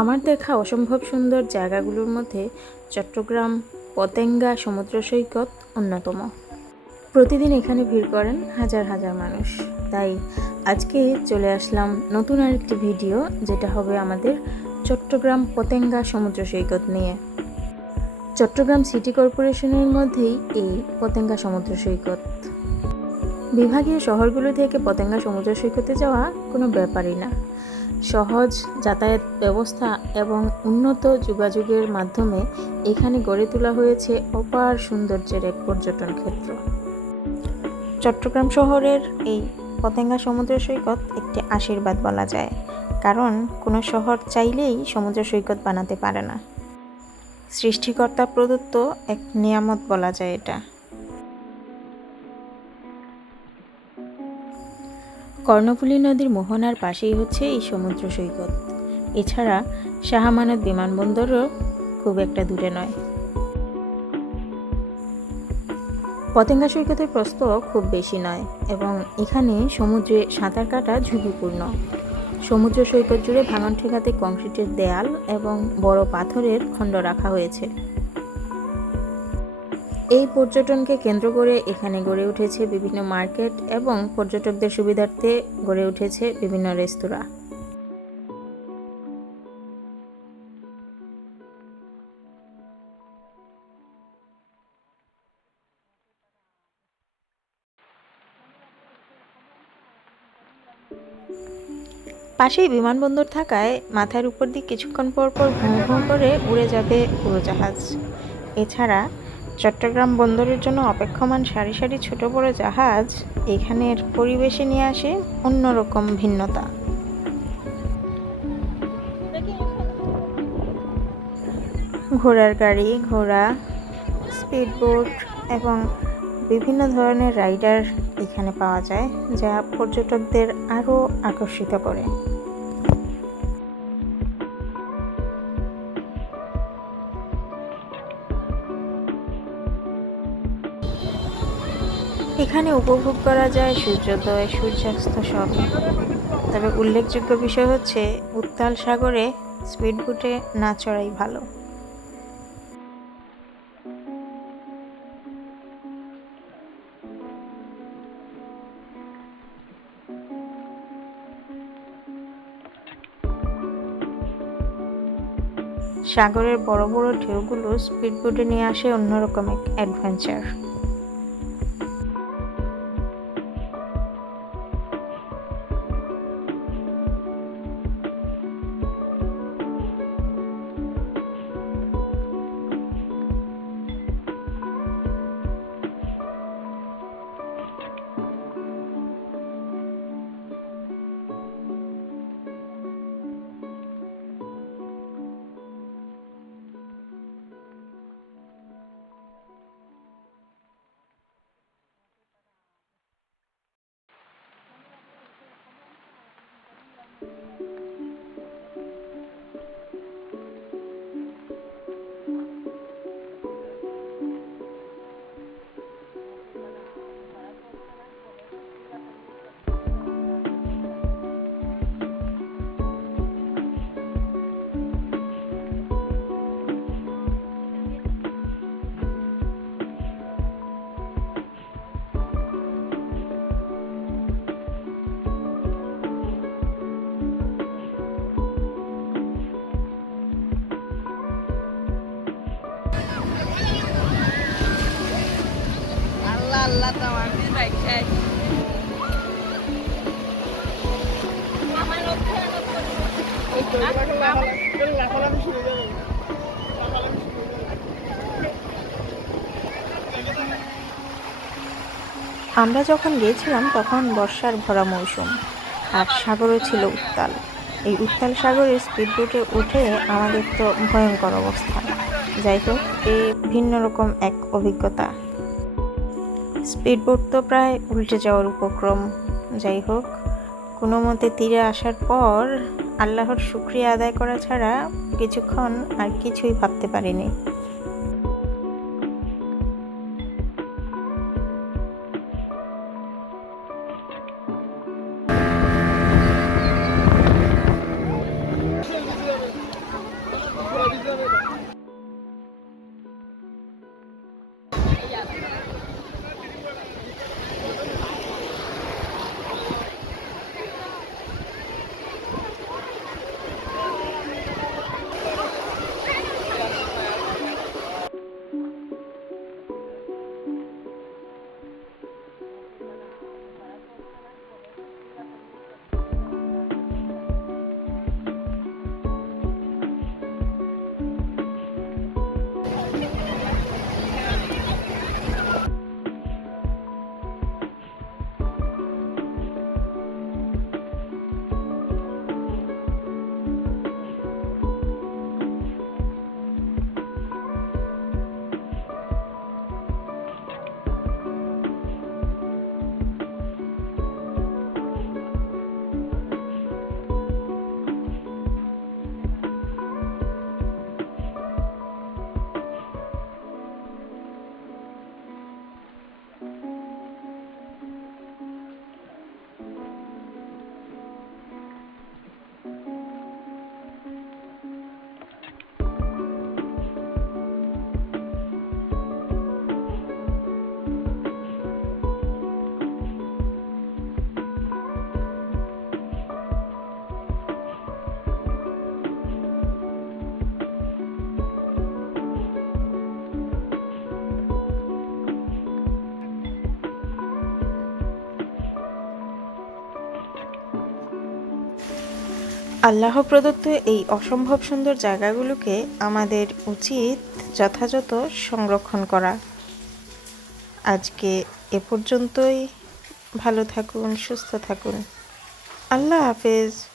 আমার দেখা অসম্ভব সুন্দর জায়গাগুলোর মধ্যে চট্টগ্রাম পতেঙ্গা সমুদ্র সৈকত অন্যতম। প্রতিদিন এখানে ভিড় করেন হাজার হাজার মানুষ। তাই আজকে চলে আসলাম নতুন আরেকটি ভিডিও, যেটা হবে আমাদের চট্টগ্রাম পতেঙ্গা সমুদ্র সৈকত নিয়ে। চট্টগ্রাম সিটি কর্পোরেশনের মধ্যেই এই পতেঙ্গা সমুদ্র সৈকত। বিভাগীয় শহরগুলো থেকে পতেঙ্গা সমুদ্র সৈকতে যাওয়া কোনো ব্যাপারই না। সহজ যাতায়াত ব্যবস্থা এবং উন্নত যোগাযোগের মাধ্যমে এখানে গড়ে তোলা হয়েছে অপার সৌন্দর্যের এক পর্যটন ক্ষেত্র। চট্টগ্রাম শহরের এই পতেঙ্গা সমুদ্র সৈকত একটি আশীর্বাদ বলা যায়, কারণ কোনো শহর চাইলেই সমুদ্র সৈকত বানাতে পারে না। সৃষ্টিকর্তা প্রদত্ত এক নিয়ামত বলা যায় এটা। কর্ণফুলী নদীর মোহনার পাশেই হচ্ছে এই সমুদ্র সৈকত। এছাড়া শাহ আমানত বিমানবন্দরও খুব একটা দূরে নয়। পতেঙ্গা সৈকতের প্রস্থ খুব বেশি নয় এবং এখানে সমুদ্রে সাঁতার কাটা ঝুঁকিপূর্ণ। সমুদ্র সৈকত জুড়ে ভাঙন ঠেকাতে কংক্রিটের দেয়াল এবং বড় পাথরের খণ্ড রাখা হয়েছে। এই পর্যটনকে কেন্দ্র করে এখানে গড়ে উঠেছে বিভিন্ন মার্কেট এবং পর্যটকদের সুবিধার্থে গড়ে উঠেছে বিভিন্ন রেস্তোরাঁ। পাশেই বিমানবন্দর থাকায় মাথার উপর দিয়ে কিছুক্ষণ পর পর ভোঁ ভোঁ করে উড়ে যাবে উড়োজাহাজ। এছাড়া চট্টগ্রাম বন্দরের জন্য অপেক্ষমান সারি সারি ছোট বড় জাহাজ এখানের পরিবেশে নিয়ে আসে অন্যরকম ভিন্নতা। ঘোড়ার গাড়ি, ঘোড়া, স্পিডবোট এবং বিভিন্ন ধরনের রাইডার এখানে পাওয়া যায়, যা পর্যটকদের আরও আকর্ষিত করে। এখানে উপভোগ করা যায় সূর্যোদয়, সূর্যাস্ত সবই। তবে উল্লেখযোগ্য বিষয় হচ্ছে উত্তাল সাগরে স্পিডবোটে না চড়াই ভালো। সাগরের বড় বড় ঢেউগুলো স্পিডবোটে নিয়ে আসে অন্যরকম এক অ্যাডভেঞ্চার। আল্লাহ তামার বাইক শেষ। আমরা যখন গিয়েছিলাম তখন বর্ষার ভরা মৌসুম, আর সাগরও ছিল উত্তাল। এই উত্তাল সাগরে স্পিডবোটে উঠে আমাদের তো ভয়ঙ্কর অবস্থা। যাই হোক, এই ভিন্ন রকম এক অভিজ্ঞতা। স্পিডবোট তো প্রায় উল্টে যাওয়ার উপক্রম। যাই হোক, কোনো মতে তীরে আসার পর আল্লাহর শুকরিয়া আদায় করা ছাড়া কিছুক্ষণ আর কিছুই ভাবতে পারিনি। আল্লাহ প্রদত্ত এই অসম্ভব সুন্দর জায়গাগুলোকে আমাদের উচিত যথাযথ সংরক্ষণ করা। আজকে এ পর্যন্তই। ভালো থাকুন, সুস্থ থাকুন। আল্লাহ হাফেজ।